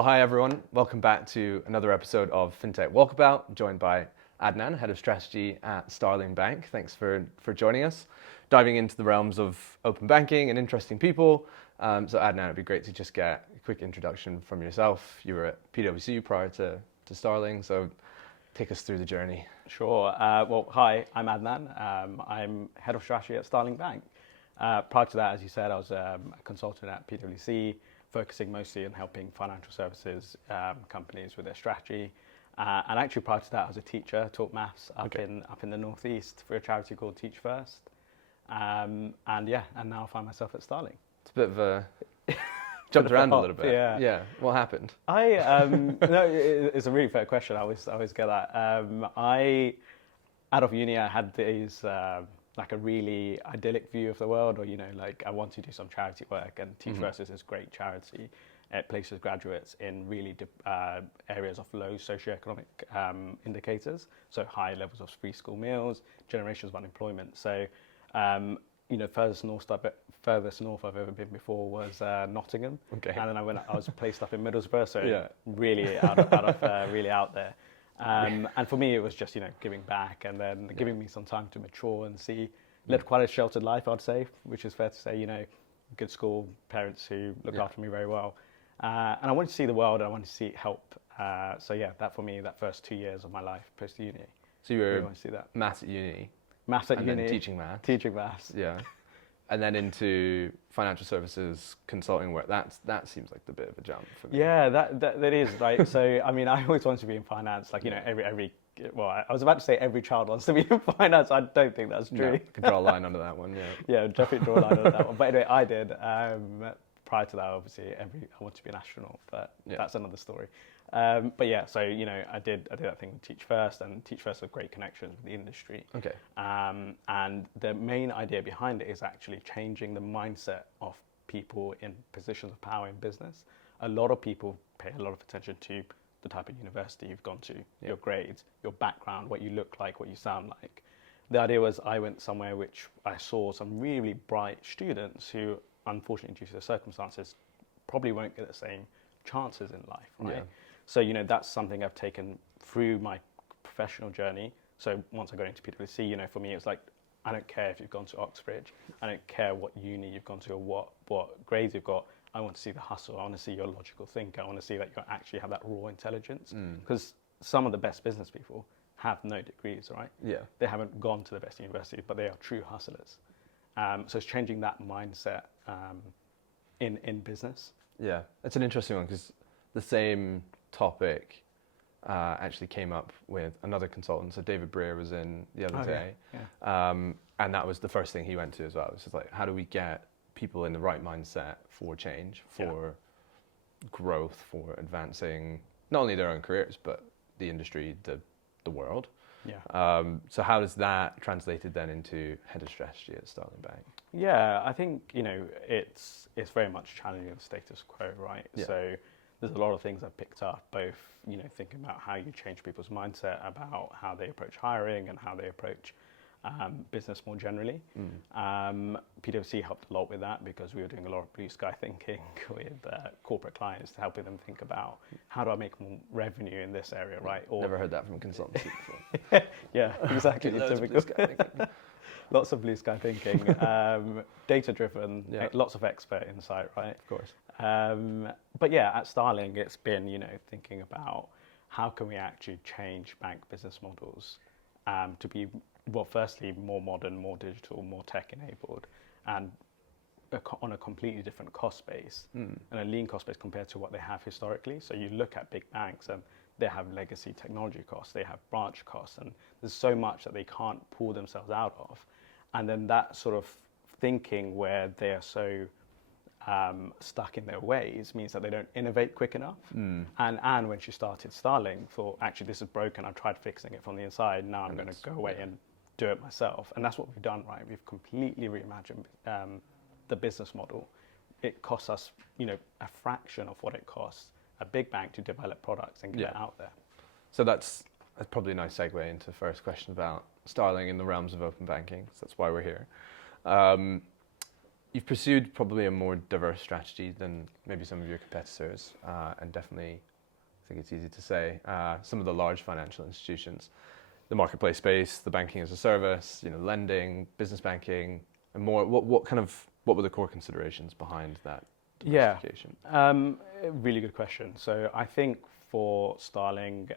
Well, hi everyone. Welcome back to another episode of FinTech Walkabout. I'm joined by Adnan, Head of Strategy at Starling Bank. Thanks for joining us. Diving into the realms of open banking and interesting people. So Adnan, it'd be great to just get a quick introduction from yourself. You were at PwC prior to Starling, so take us through the journey. Sure. Well, hi, I'm Adnan. I'm Head of Strategy at Starling Bank. Prior to that, as you said, I was a consultant at PwC, focusing mostly on helping financial services companies with their strategy. And actually, prior to that, I was a teacher, taught maths up in the Northeast for a charity called Teach First. And now I find myself at Starling. It's a bit of a jumped around a little bit. Yeah. What happened? No, it's a really fair question. I always get that. Out of uni, I had these like a really idyllic view of the world, or like I want to do some charity work, and Teach First is this great charity. It places graduates in really areas of low socioeconomic indicators, so high levels of free school meals, generations of unemployment. So, furthest north I've ever been before was Nottingham, and then I was placed up in Middlesbrough, so really really out there. And for me, it was just giving back, and then giving me some time to mature and led quite a sheltered life, I'd say, which is fair to say. Good school, parents who looked after me very well. And I wanted to see the world, and I wanted to see help. That for me, that first 2 years of my life post uni. So you were really want to see that. maths at uni. Maths at and uni. Then teaching maths. Teaching maths. Yeah. And then into financial services consulting work. That seems like the bit of a jump for me. Yeah, that is right. So I mean, I always wanted to be in finance. Like I was about to say every child wants to be in finance. I don't think that's true. No, could draw a line under that one. Yeah, definitely draw a line under that one. But anyway, I did. Prior to that, obviously, I wanted to be an astronaut, but that's another story. I did that thing with Teach First, and Teach First have great connections with the industry. Okay. And the main idea behind it is actually changing the mindset of people in positions of power in business. A lot of people pay a lot of attention to the type of university you've gone to, your grades, your background, what you look like, what you sound like. The idea was I went somewhere which I saw some really bright students who, unfortunately, due to the circumstances, probably won't get the same chances in life, right? Yeah. So, that's something I've taken through my professional journey. So once I got into PwC, for me, it's like, I don't care if you've gone to Oxbridge. I don't care what uni you've gone to or what grades you've got. I want to see the hustle. I want to see your logical thinker. I want to see that you actually have that raw intelligence. Because some of the best business people have no degrees, right? Yeah. They haven't gone to the best universities, but they are true hustlers. So it's changing that mindset in business. Yeah, it's an interesting one because the same topic actually came up with another consultant. So David Breer was in the other day. Yeah. And that was the first thing he went to as well. It was just like, how do we get people in the right mindset for change, for growth, for advancing not only their own careers, but the industry, the world. Yeah. So how does that translated then into head of strategy at Starling Bank? Yeah, I think it's very much challenging the status quo, right? Yeah. So there's a lot of things I've picked up, both thinking about how you change people's mindset about how they approach hiring and how they approach business more generally. PwC helped a lot with that because we were doing a lot of blue sky thinking with corporate clients, helping them think about how do I make more revenue in this area, right? Or never heard that from consultancy before. Yeah, exactly. Lots of blue sky thinking, data driven, lots of expert insight, right? Of course. But yeah, at Starling, it's been thinking about how can we actually change bank business models to be, well, firstly, more modern, more digital, more tech-enabled, and on a completely different cost base, and a lean cost base compared to what they have historically. So you look at big banks, and they have legacy technology costs, they have branch costs, and there's so much that they can't pull themselves out of. And then that sort of thinking where they are so stuck in their ways means that they don't innovate quick enough. And Anne, when she started Starling, thought, actually, this is broken. I've tried fixing it from the inside. Now I'm going to go away and do it myself. And that's what we've done, right? We've completely reimagined the business model. It costs us, a fraction of what it costs a big bank to develop products and get it out there. So that's probably a nice segue into the first question about Starling in the realms of open banking. So that's why we're here. you've pursued probably a more diverse strategy than maybe some of your competitors, and definitely, I think it's easy to say, some of the large financial institutions, the marketplace space, the banking as a service, lending, business banking, and more. What were the core considerations behind that diversification? Really good question. So I think for Starling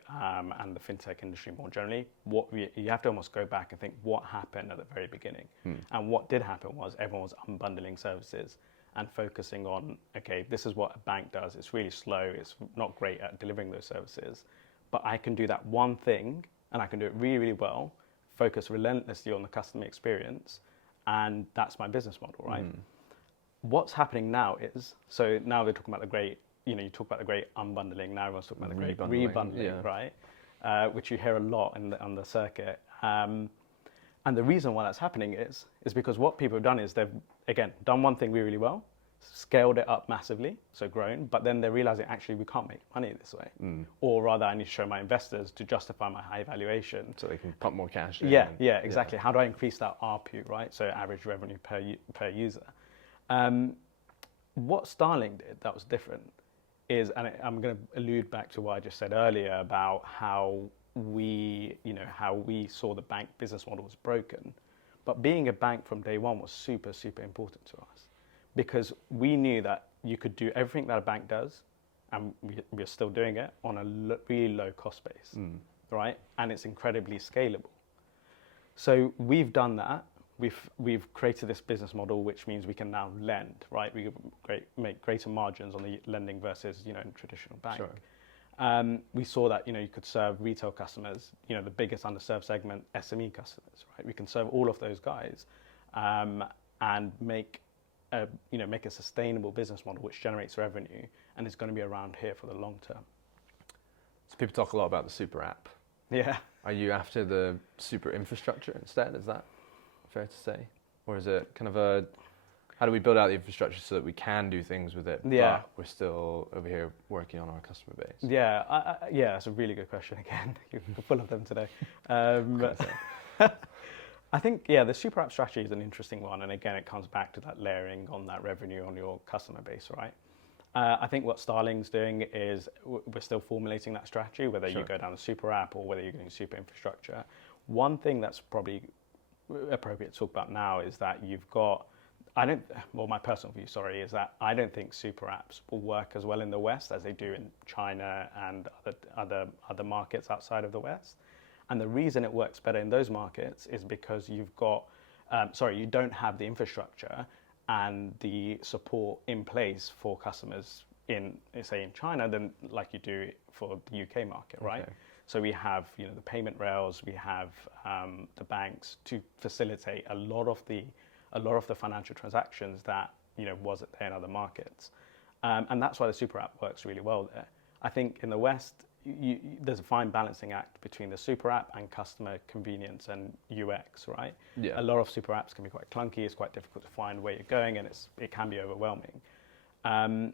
and the fintech industry more generally, you have to almost go back and think what happened at the very beginning. And what did happen was everyone was unbundling services and focusing on, okay, this is what a bank does. It's really slow. It's not great at delivering those services. But I can do that one thing, and I can do it really, really well, focus relentlessly on the customer experience, and that's my business model, right? What's happening now is, so now they're talking about the great, you talk about the great unbundling, now everyone's talking about the great rebundling, right? Which you hear a lot on the circuit. And the reason why that's happening is because what people have done is they've, again, done one thing really, really well, scaled it up massively, so grown, but then they're realizing actually we can't make money this way. Or rather, I need to show my investors to justify my high valuation. So they can pump more cash in. Yeah, exactly. How do I increase that ARPU, right? So average revenue per user. What Starling did that was different is, and I'm going to allude back to what I just said earlier about how we saw the bank business model was broken. But being a bank from day one was super, super important to us because we knew that you could do everything that a bank does, and we're still doing it on a really low cost base, right? And it's incredibly scalable. So we've done that. We've created this business model, which means we can now lend, right? We make greater margins on the lending versus traditional bank. Sure. We saw that you could serve retail customers, the biggest underserved segment, SME customers, right? We can serve all of those guys, and make a sustainable business model which generates revenue and is going to be around here for the long term. So people talk a lot about the super app. Yeah. Are you after the super infrastructure instead? Is that fair to say? Or is it kind of how do we build out the infrastructure so that we can do things with it, but we're still over here working on our customer base? Yeah, that's a really good question again. You're full of them today. I think, the super app strategy is an interesting one. And again, it comes back to that layering on that revenue on your customer base, right? I think what Starling's doing is we're still formulating that strategy, whether you go down the super app or whether you're doing super infrastructure. One thing that's probably appropriate to talk about now is that you've got, my personal view, is that I don't think super apps will work as well in the West as they do in China and other markets outside of the West. And the reason it works better in those markets is because you don't have the infrastructure and the support in place for customers in China than like you do for the UK market, right? Okay. So we have, the payment rails, we have the banks to facilitate a lot of the financial transactions that wasn't there in other markets, and that's why the super app works really well there. I think in the West, there's a fine balancing act between the super app and customer convenience and UX, right? Yeah. A lot of super apps can be quite clunky. It's quite difficult to find where you're going, and it can be overwhelming. And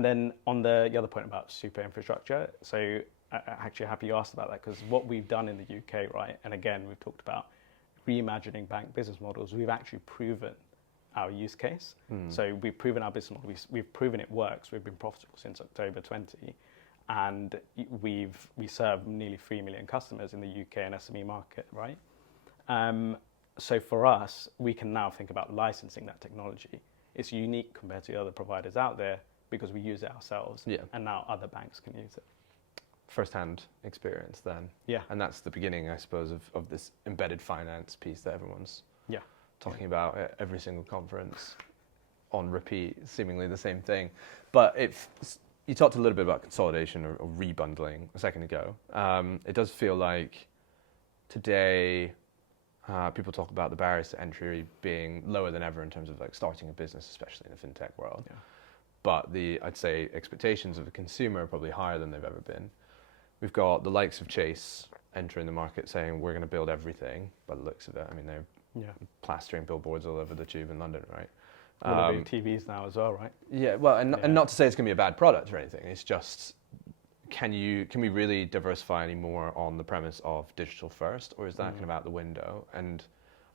then on the other point about super infrastructure, so actually happy you asked about that because what we've done in the UK, right, and again, we've talked about reimagining bank business models, we've actually proven our use case. So we've proven our business model, we've proven it works, we've been profitable since October 20, and we serve nearly 3 million customers in the UK and SME market, right? So for us, we can now think about licensing that technology. It's unique compared to the other providers out there because we use it ourselves, and now other banks can use it. First-hand experience then. Yeah. And that's the beginning, I suppose, of this embedded finance piece that everyone's talking about at every single conference on repeat, seemingly the same thing. But you talked a little bit about consolidation or rebundling a second ago. It does feel like today people talk about the barriers to entry being lower than ever in terms of like starting a business, especially in the fintech world. Yeah. But I'd say expectations of the consumer are probably higher than they've ever been. We've got the likes of Chase entering the market saying we're going to build everything by the looks of it. I mean, they're plastering billboards all over the tube in London, right? Well, they're doing TVs now as well, right? Yeah, well, and not to say it's going to be a bad product or anything. It's just, can we really diversify any more on the premise of digital first, or is that kind of out the window? And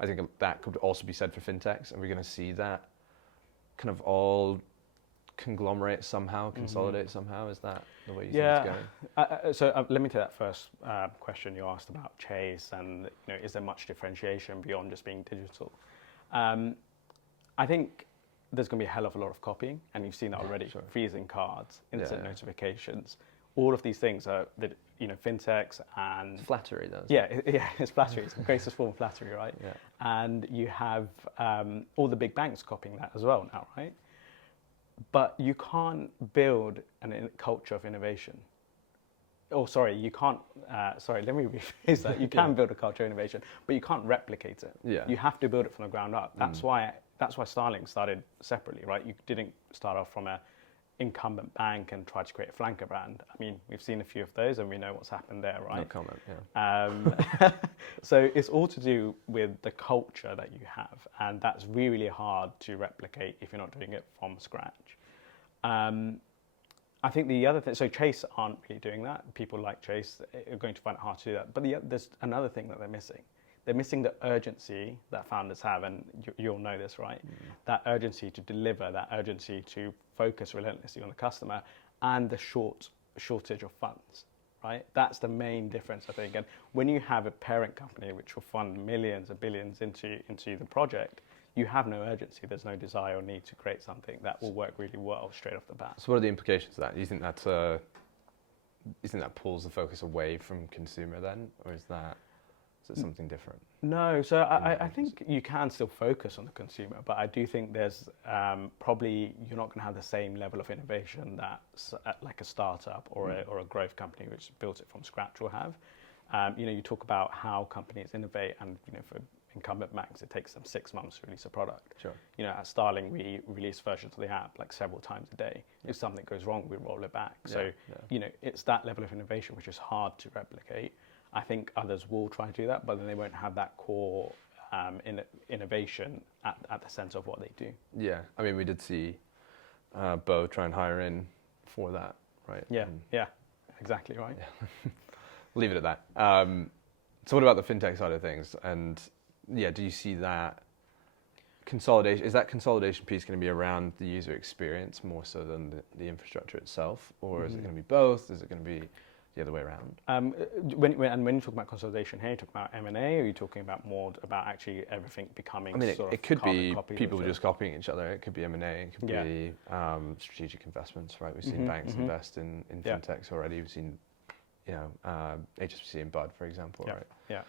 I think that could also be said for fintechs, and we're going to see that kind of all conglomerate somehow, consolidate somehow? Is that the way you think it's going? So let me take that first question you asked about Chase, and is there much differentiation beyond just being digital? I think there's going to be a hell of a lot of copying, and you've seen that already. Sure. Freezing cards, instant notifications, all of these things are fintechs and Flattery, though. it's flattery. It's the greatest form of flattery, right? Yeah. And you have all the big banks copying that as well now, right? But you can't build a culture of innovation. Oh, sorry, you can't. Sorry, let me rephrase that. You can build a culture of innovation, but you can't replicate it. Yeah. You have to build it from the ground up. That's why Starling started separately, right? You didn't start off from a incumbent bank and try to create a flanker brand. I mean, we've seen a few of those, and we know what's happened there, right? No comment. Yeah. So it's all to do with the culture that you have, and that's really, really hard to replicate if you're not doing it from scratch. I think the other thing, so Chase aren't really doing that. People like Chase are going to find it hard to do that. But there's another thing that they're missing. They're missing the urgency that founders have, and you'll know this, right? That urgency to deliver, that urgency to focus relentlessly on the customer, and the shortage of funds, right? That's the main difference, I think. And when you have a parent company which will fund millions or billions into the project, you have no urgency. There's no desire or need to create something that will work really well straight off the bat. So what are the implications of that? Do you think that pulls the focus away from consumer then, or is it something different? No, so I think you can still focus on the consumer, but I do think there's probably you're not going to have the same level of innovation that like a startup or a growth company which built it from scratch will have. You talk about how companies innovate, and for incumbent banks, it takes them 6 months to release a product. Sure. At Starling, we release versions of the app like several times a day. If something goes wrong, we roll it back. So, it's that level of innovation which is hard to replicate. I think others will try to do that, but then they won't have that core innovation at the center of what they do. Yeah, I mean, we did see Bo try and hire in for that, right? Yeah, exactly right. Yeah. Leave it at that. So what about the fintech side of things? And do you see that consolidation? Is that consolidation piece going to be around the user experience more so than the infrastructure itself, or is it going to be both? Is it going to be the other way around? When you talk about consolidation here, you talk about M&A, or are you talking about more about actually everything becoming? I mean, it could be people just copy? copying each other. It could be M&A. It could be strategic investments. Right? We've seen banks invest in fintechs already. We've seen HSBC and Bud, for example. Yeah. Right? Yeah.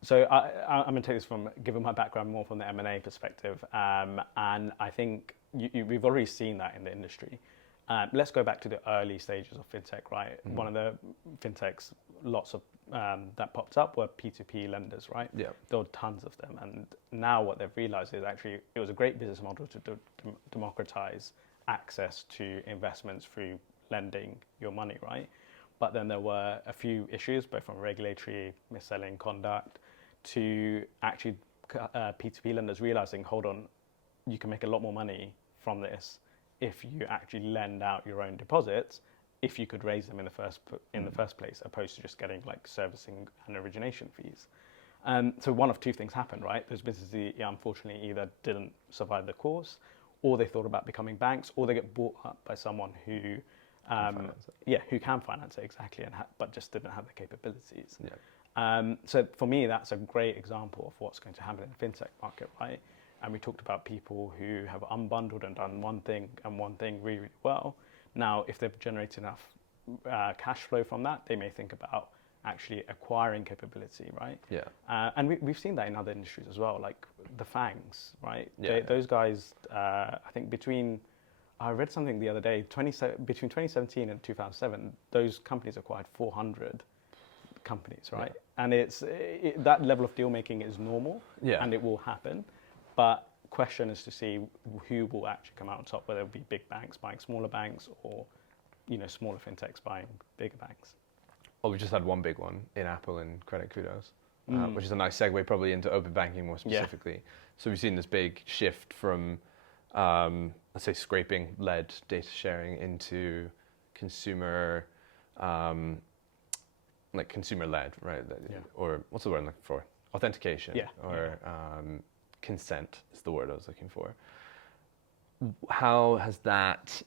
So I'm going to take this given my background, more from the M&A perspective, and I think we've already seen that in the industry. Let's go back to the early stages of fintech, right? One of the fintechs, lots of that popped up were P2P lenders, right? Yeah. There were tons of them, and now what they've realized is actually it was a great business model to democratize access to investments through lending your money, right? But then there were a few issues, both from regulatory mis-selling conduct to actually P2P lenders realizing, hold on, you can make a lot more money from this if you actually lend out your own deposits, if you could raise them in the first place, opposed to just getting like servicing and origination fees. So one of two things happened, right? Those businesses unfortunately either didn't survive the course, or they thought about becoming banks, or they get bought up by someone who who can finance it exactly, but just didn't have the capabilities. Yeah. So for me, that's a great example of what's going to happen in the fintech market, right? And we talked about people who have unbundled and done one thing really, really well. Now, if they've generated enough cash flow from that, they may think about actually acquiring capability, right? Yeah. And we've seen that in other industries as well, like the FANGs, right? Yeah. Those guys, I think I read something the other day, between 2017 and 2007, those companies acquired 400 companies, right? Yeah. And that level of deal making is normal, and it will happen. But question is to see who will actually come out on top, whether it be big banks buying smaller banks or smaller fintechs buying bigger banks. Well, we just had one big one in Apple and Credit Kudos, which is a nice segue probably into open banking more specifically. Yeah. So we've seen this big shift from let's say scraping-led data sharing into consumer, like consumer-led, right? Yeah. Or what's the word I'm looking for? Authentication. Yeah. Or consent is the word I was looking for. how has that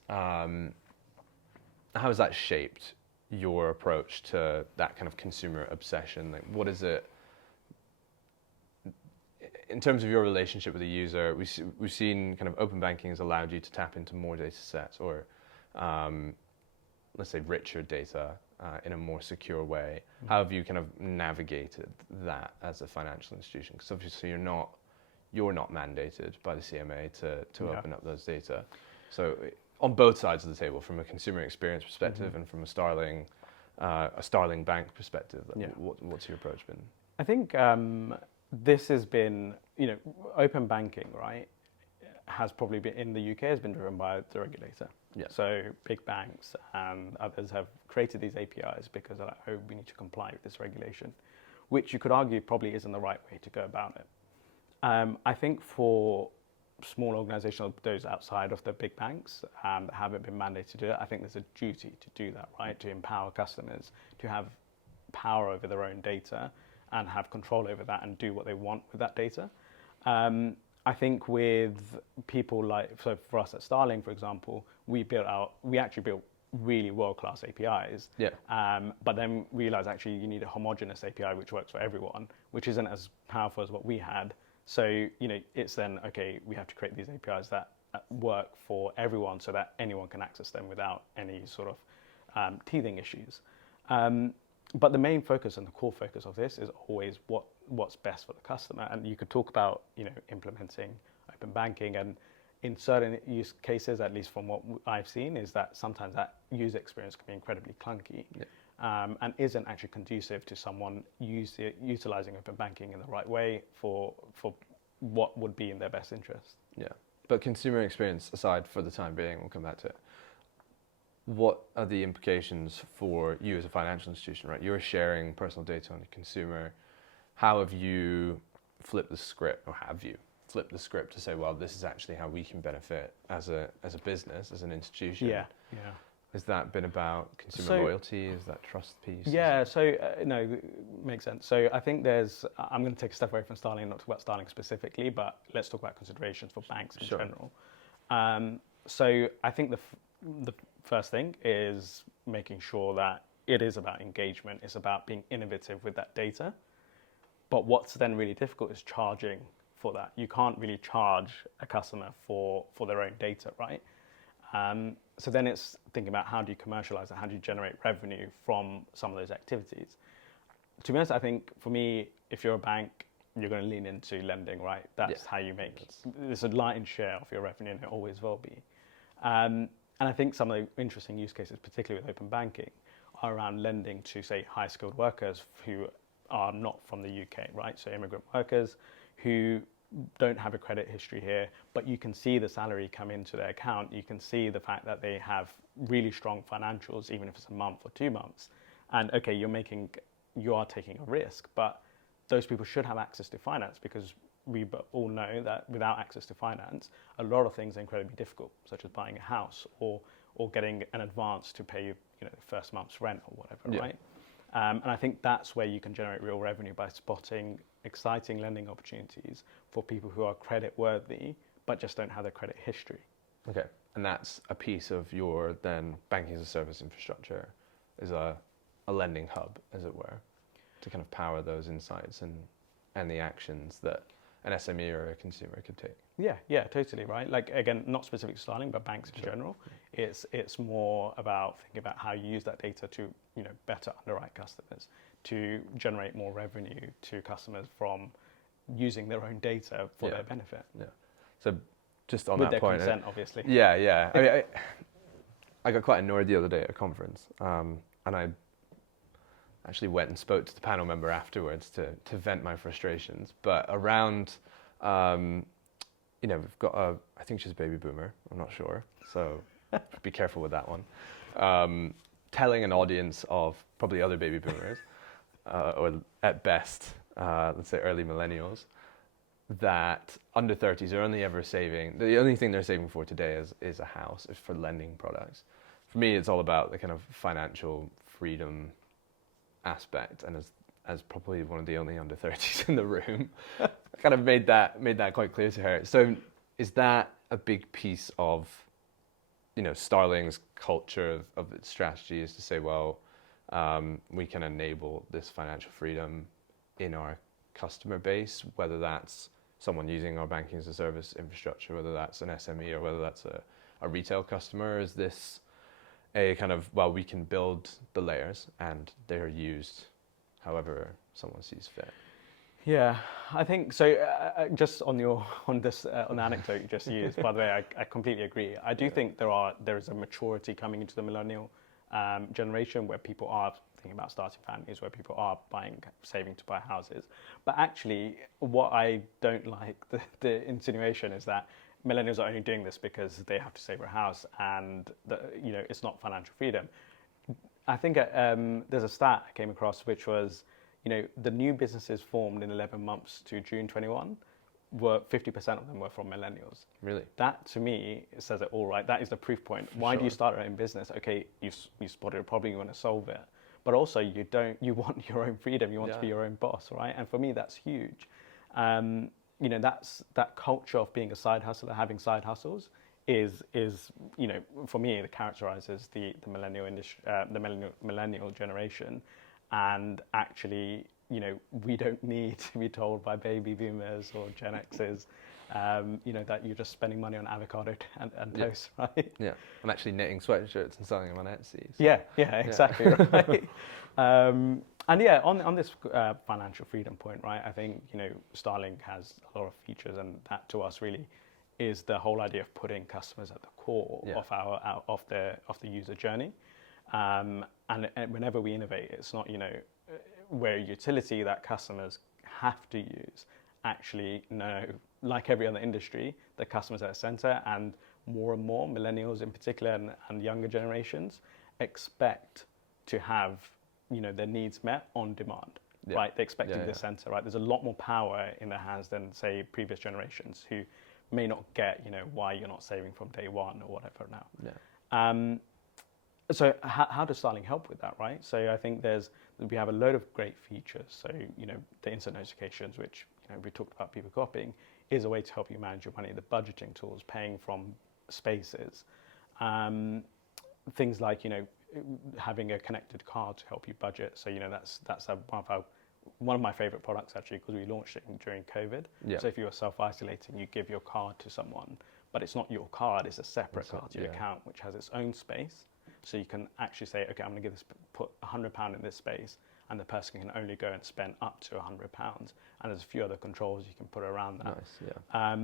shaped your approach to that kind of consumer obsession? Like, what is it in terms of your relationship with the user? We've seen kind of open banking has allowed you to tap into more data sets, or let's say richer data in a more secure way. How have you kind of navigated that as a financial institution? Because obviously you're not mandated by the CMA to open up those data. So on both sides of the table, from a consumer experience perspective and from a Starling Bank perspective, what's your approach been? I think this has been, open banking, right, has probably been, in the UK, has been driven by the regulator. Yeah. So big banks and others have created these APIs because they're like, oh, we need to comply with this regulation, which you could argue probably isn't the right way to go about it. I think for small organizations, those outside of the big banks that haven't been mandated to do it, I think there's a duty to do that, right? To empower customers to have power over their own data and have control over that and do what they want with that data. I think with people so for us at Starling, for example, we actually built really world-class APIs. Yeah. But then realized actually you need a homogeneous API which works for everyone, which isn't as powerful as what we had. So, it's then, okay, we have to create these APIs that work for everyone so that anyone can access them without any sort of teething issues. But the main focus and the core focus of this is always what's best for the customer. And you could talk about, implementing open banking, and in certain use cases, at least from what I've seen, is that sometimes that user experience can be incredibly clunky. Yeah. And isn't actually conducive to someone utilizing open banking in the right way for what would be in their best interest. Yeah, but consumer experience aside for the time being, we'll come back to it. What are the implications for you as a financial institution, right? You're sharing personal data on the consumer. How have you flipped the script, or have you flipped the script to say, well, this is actually how we can benefit as a business, as an institution? Yeah. Has that been about consumer loyalty? Is that trust piece? Yeah, so no, makes sense. So I think I'm going to take a step away from Starling and not talk about Starling specifically, but let's talk about considerations for banks in general. So I think the first thing is making sure that it is about engagement. It's about being innovative with that data. But what's then really difficult is charging for that. You can't really charge a customer for their own data, right? So then it's thinking about how do you commercialize it, how do you generate revenue from some of those activities. To be honest, I think for me, if you're a bank, you're going to lean into lending, right? That's how you make it's a light share of your revenue, and it always will be. And I think some of the interesting use cases, particularly with open banking, are around lending to, say, high-skilled workers who are not from the UK, right? So immigrant workers who don't have a credit history here, but you can see the salary come into their account. You can see the fact that they have really strong financials, even if it's a month or 2 months. And okay, you are taking a risk, but those people should have access to finance, because we all know that without access to finance, a lot of things are incredibly difficult, such as buying a house or getting an advance to pay the first month's rent or whatever, right? And I think that's where you can generate real revenue, by spotting exciting lending opportunities for people who are credit worthy but just don't have the credit history. Okay, and that's a piece of your then banking as a service infrastructure, is a lending hub, as it were, to kind of power those insights and the actions that an SME or a consumer could take. Yeah, totally, right? Like, again, not specific to Starling, but banks in general. It's more about thinking about how you use that data to, better underwrite customers, to generate more revenue to customers from using their own data for their benefit. Yeah. So just on with that point, with their consent, obviously. Yeah. I mean, I got quite annoyed the other day at a conference, and I actually went and spoke to the panel member afterwards to vent my frustrations. But around, we've got I think she's a baby boomer, I'm not sure, so be careful with that one. Telling an audience of probably other baby boomers, or at best, let's say early millennials, that under 30s are only ever saving, the only thing they're saving for today is a house, is for lending products. For me, it's all about the kind of financial freedom aspect, and as probably one of the only under 30s in the room, I kind of made that quite clear to her. So is that a big piece of, Starling's culture of its strategy is to say, well, we can enable this financial freedom in our customer base, whether that's someone using our banking as a service infrastructure, whether that's an SME or whether that's a retail customer? Is this a kind of, well, we can build the layers and they're used however someone sees fit? Yeah, I think so. Just on the anecdote you just used, by the way, I completely agree. I do think there is a maturity coming into the millennial generation where people are thinking about starting families, where people are saving to buy houses. But actually, what I don't like the insinuation is that millennials are only doing this because they have to save for a house, and it's not financial freedom. I think there's a stat I came across which was, the new businesses formed in 11 months to June 21, 50% of them were from millennials. Really? That, to me, says it all, right? That is the proof point. Why do you start your own business? Okay, you spotted a problem, you want to solve it. But also, you want your own freedom, you want to be your own boss, right? And for me, that's huge. That culture of being a side hustler, having side hustles, is for me, that characterizes the millennial industry, the millennial generation. And actually, we don't need to be told by baby boomers or Gen Xers, that you're just spending money on avocado and toast, right? Yeah, I'm actually knitting sweatshirts and selling them on Etsy. So. Yeah, exactly, right. And yeah, on this financial freedom point, right? I think Starling has a lot of features, and that to us really is the whole idea of putting customers at the core of the user journey. And whenever we innovate, it's not, we're a utility that customers have to use. Actually, no, like every other industry, the customer's at the center, and more millennials in particular and younger generations expect to have, their needs met on demand, right? They expect to be the center, right? There's a lot more power in their hands than, say, previous generations who may not get, why you're not saving from day one or whatever now. Yeah. So how does Starling help with that, right? So I think we have a load of great features. So, the instant notifications, which we talked about people copying, is a way to help you manage your money. The budgeting tools, paying from spaces, things like, having a connected card to help you budget. So, that's one of my favorite products actually, because we launched it during COVID. Yeah. So if you were self-isolating, you give your card to someone, but it's not your card, it's a separate card to your account, which has its own space. So you can actually say, okay, I'm going to put £100 in this space, and the person can only go and spend up to £100. And there's a few other controls you can put around that. Nice, yeah.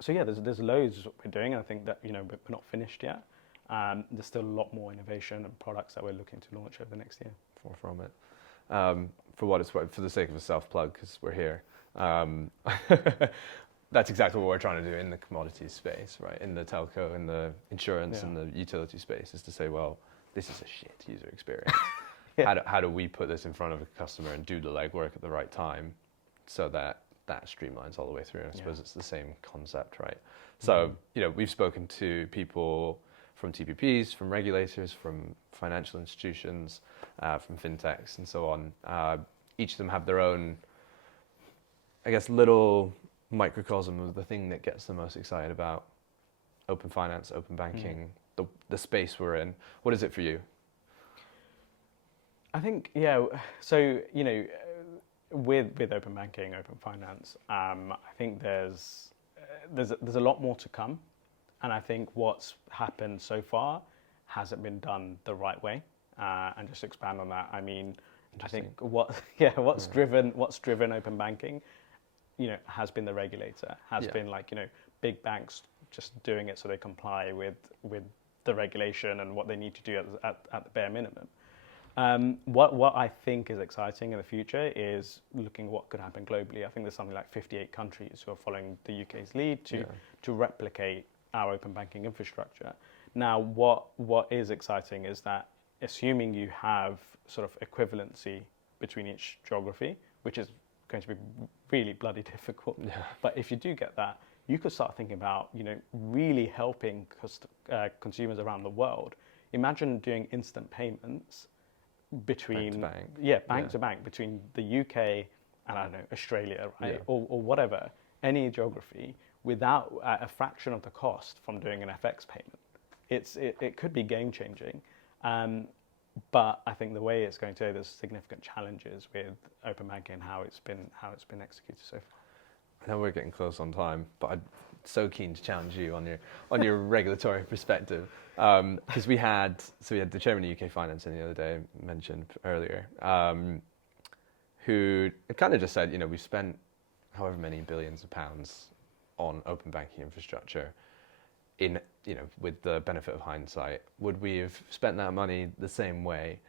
So yeah, there's loads we're doing, and I think that we're not finished yet. There's still a lot more innovation and products that we're looking to launch over the next year. Far from it. For what it's worth, for the sake of a self-plug, because we're here. That's exactly what we're trying to do in the commodities space, right? In the telco, in the insurance, and the utility space, is to say, well, this is a shit user experience. How do we put this in front of a customer and do the legwork at the right time, so that streamlines all the way through? And I suppose it's the same concept, right? So we've spoken to people from TPPs, from regulators, from financial institutions, from fintechs, and so on. Each of them have their own, I guess, little microcosm of the thing that gets them most excited about open finance, open banking, the space we're in. What is it for you? I think, so, with open banking, open finance, I think there's a lot more to come. And I think what's happened so far hasn't been done the right way. And just to expand on that, I mean, I think what's driven open banking, has been the regulator, been like, big banks just doing it so they comply with the regulation and what they need to do at the bare minimum. What I think is exciting in the future is looking at what could happen globally. I think there's something like 58 countries who are following the UK's lead to replicate our open banking infrastructure. Now, what is exciting is that, assuming you have sort of equivalency between each geography, which is going to be really bloody difficult. Yeah. But if you do get that, you could start thinking about, really helping consumers around the world. Imagine doing instant payments between bank to bank between the UK and, I don't know, Australia, right? Yeah. Or whatever. any geography without a fraction of the cost from doing an FX payment. It could be game changing, but I think the way it's going to, there's significant challenges with open banking and how it's been executed so far. I know we're getting close on time, but I'm so keen to challenge you on your regulatory perspective, because we had the chairman of UK Finance the other day, mentioned earlier, who kind of just said, we've spent however many billions of pounds on open banking infrastructure. With the benefit of hindsight, would we have spent that money the same way?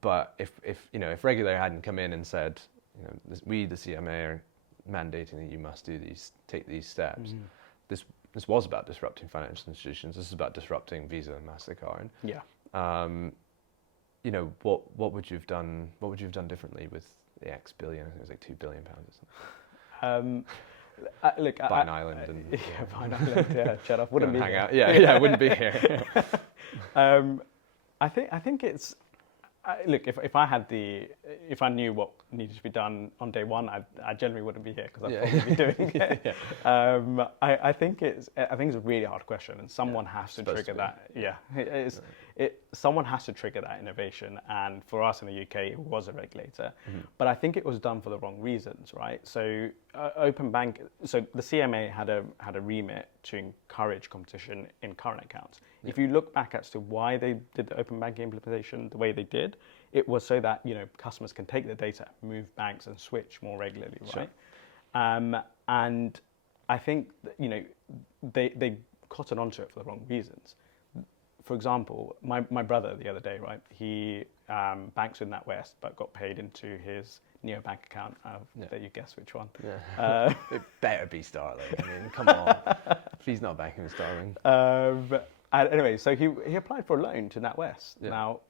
But if regulator hadn't come in and said, we the CMA are mandating that you must take these steps. This was about disrupting financial institutions. This is about disrupting Visa and MasterCard. Yeah. What would you have done? What would you have done differently with the X billion? I think it was like £2 billion or something. Look, buy an island and buy an island. Yeah, shut up. Wouldn't be hang here. out. Yeah, wouldn't be here. I think it's look. If I knew what needed to be done on day one, I generally wouldn't be here because I'd probably be doing it. I think it's a really hard question, and someone has to trigger that. Yeah, someone has to trigger that innovation, and for us in the UK, it was a regulator, but I think it was done for the wrong reasons, right? So so the CMA had a remit to encourage competition in current accounts. Yeah. If you look back as to why they did the open banking implementation the way they did, it was so that customers can take the data, move banks, and switch more regularly, right? Sure. And I think they cottoned onto it for the wrong reasons. For example, my brother the other day, right? He banks with NatWest, but got paid into his neobank account. Let you guess which one. Yeah. It better be Starling. I mean, come on. If he's not banking with Starling. Anyway, so he applied for a loan to NatWest. Yeah. Now,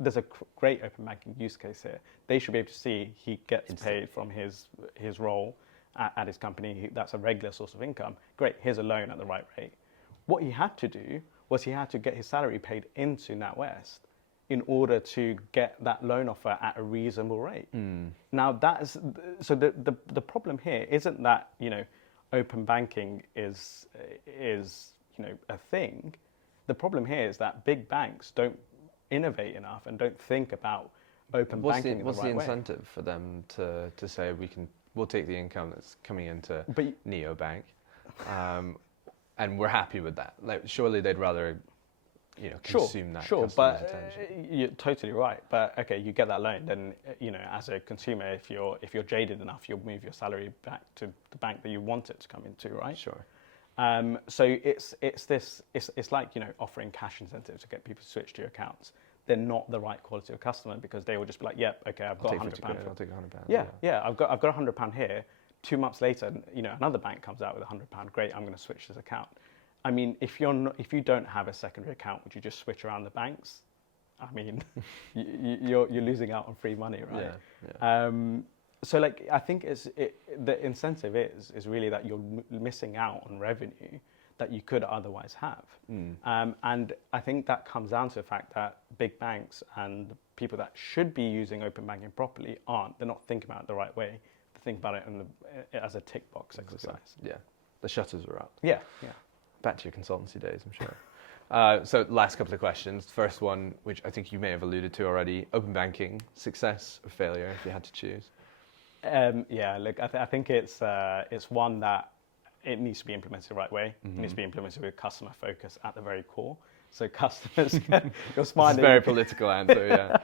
there's a great open banking use case here. They should be able to see he gets paid from his role at his company. That's a regular source of income. Great, here's a loan at the right rate. What he had to do was he had to get his salary paid into NatWest in order to get that loan offer at a reasonable rate. Now the problem here isn't that open banking is a thing. The problem here is that big banks don't innovate enough and don't think about open banking. What's the incentive for them to say we'll take the income that's coming into neobank, and we're happy with that? Like, surely they'd rather consume that. Sure, customer's but attention. You're totally right. But okay, you get that loan, then as a consumer, if you're jaded enough, you'll move your salary back to the bank that you want it to come into, right? Sure. So it's like offering cash incentives to get people to switch to your accounts. They're not the right quality of customer because they will just be like, yep, okay, I've got £100. I'll take £100. Yeah, I've got £100 here. 2 months later, another bank comes out with £100. Great, I'm going to switch this account. I mean, if you don't have a secondary account, would you just switch around the banks? I mean, you're losing out on free money, right? Yeah. So I think the incentive is really that you're missing out on revenue that you could otherwise have. And I think that comes down to the fact that big banks and the people that should be using open banking properly aren't. They're not thinking about it the right way. They think about it as a tick box exercise. Yeah, the shutters are up. Yeah. Back to your consultancy days, I'm sure. So last couple of questions. First one, which I think you may have alluded to already, open banking, success or failure if you had to choose? Look, I think it's one that it needs to be implemented the right way. It needs to be implemented with customer focus at the very core. So customers, you're smiling. It's a very political answer, yeah.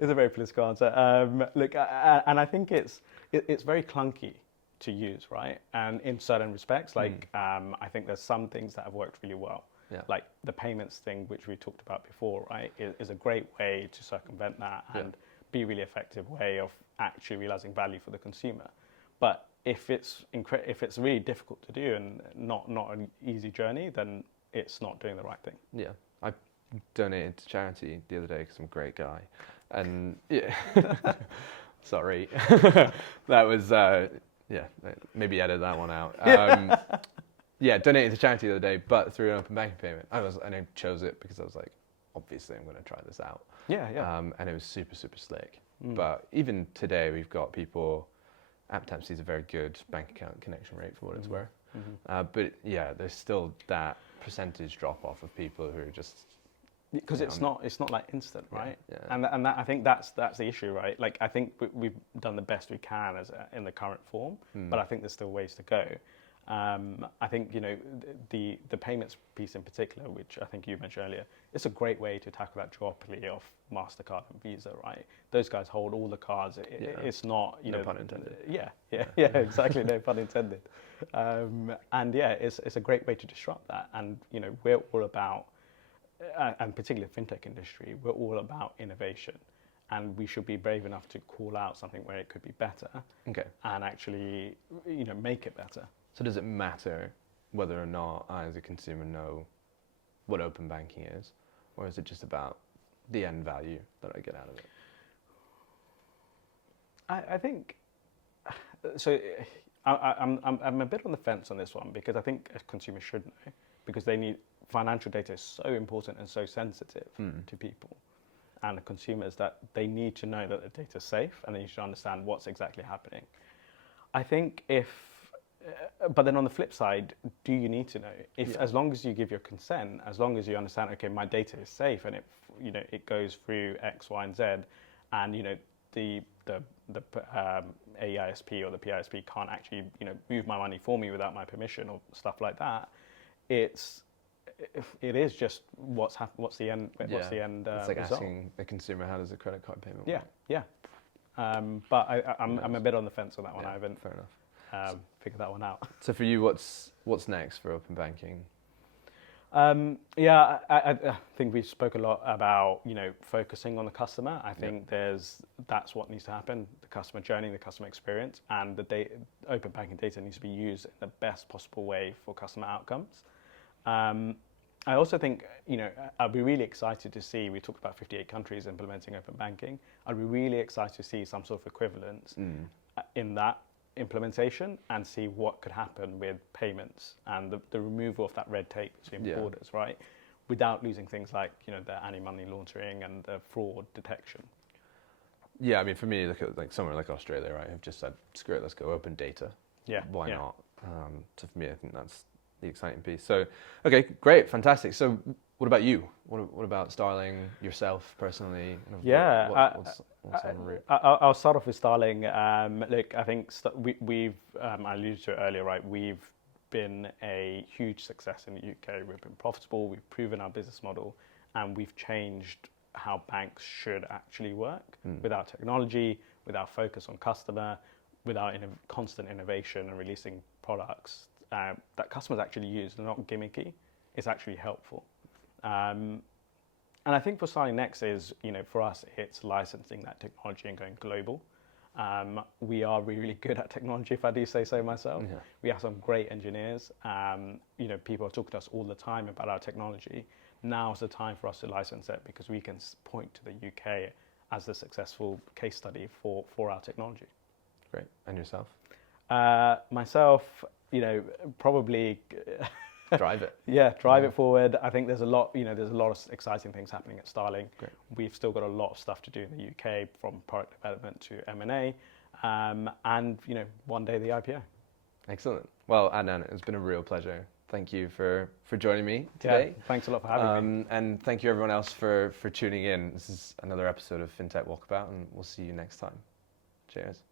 It's a very political answer. Look, and I think it's very clunky to use, right? And in certain respects, I think there's some things that have worked really well. Yeah. Like the payments thing, which we talked about before, right, is a great way to circumvent that and be a really effective way of actually realizing value for the consumer. But if it's really difficult to do and not an easy journey, then it's not doing the right thing. Yeah, I donated to charity the other day because I'm a great guy, and sorry, that was maybe edit that one out. Donated to charity the other day, but through an open banking payment. I chose it because I was like, obviously I'm going to try this out. And it was super, super slick. But even today we've got people, app temp sees a very good bank account connection rate for what it's worth. Mm-hmm. But yeah, there's still that percentage drop off of people who are just because it's not like instant, right? Yeah. And that, I think that's the issue, right? Like I think we've done the best we can in the current form, but I think there's still ways to go. I think the payments piece in particular, which I think you mentioned earlier, it's a great way to tackle that duopoly of MasterCard and Visa, right? Those guys hold all the cards. It's not no pun intended. Yeah, exactly, no pun intended. And yeah, it's a great way to disrupt that. And we're all about, and particularly the fintech industry, we're all about innovation. And we should be brave enough to call out something where it could be better, and actually, make it better. So does it matter whether or not I, as a consumer, know what open banking is, or is it just about the end value that I get out of it? I think so. I'm a bit on the fence on this one, because I think a consumer should know, because financial data is so important and so sensitive to people and the consumers, that they need to know that the data is safe, and they need to understand what's exactly happening. I think but then on the flip side, do you need to know? As long as you give your consent, as long as you understand, okay, my data is safe and it goes through X, Y, and Z, and the AISP or the PISP can't actually move my money for me without my permission or stuff like that. It is just what's the end. What's the end It's like result? asking a consumer, how does a credit card payment work? Yeah. But I'm a bit on the fence on that one. I haven't. Fair enough. Figure that one out. So for you, what's next for open banking? I think we spoke a lot about focusing on the customer. I think that's what needs to happen: the customer journey, the customer experience, and the open banking data needs to be used in the best possible way for customer outcomes. I also think I'd be really excited to see. We talked about 58 countries implementing open banking. I'd be really excited to see some sort of equivalence in that implementation, and see what could happen with payments and the removal of that red tape between borders, right? Without losing things like the anti-money laundering and the fraud detection. Yeah, I mean, for me, look at like somewhere like Australia, right? Have just said, screw it, let's go open data. Yeah. Why not? So for me, I think that's the exciting piece. So, okay, great, fantastic. So what about you? What about Starling, yourself personally? What's on the route? I'll start off with Starling. Look, I think we've, I alluded to it earlier, right? We've been a huge success in the UK. We've been profitable, we've proven our business model, and we've changed how banks should actually work with our technology, with our focus on customer, with our constant innovation and releasing products that customers actually use. They're not gimmicky. It's actually helpful. And I think for Starling next is, for us, it's licensing that technology and going global. We are really good at technology, if I do say so myself. Yeah. We have some great engineers. People are talking to us all the time about our technology. Now is the time for us to license it, because we can point to the UK as the successful case study for our technology. Great. And yourself? Myself, probably drive it. Drive it forward. I think there's a lot of exciting things happening at Starling. Great. We've still got a lot of stuff to do in the UK, from product development to M&A, and one day the IPO. Excellent. Well, Adnan, it's been a real pleasure. Thank you for joining me today. Yeah, thanks a lot for having me. And thank you everyone else for tuning in. This is another episode of FinTech Walkabout, and we'll see you next time. Cheers.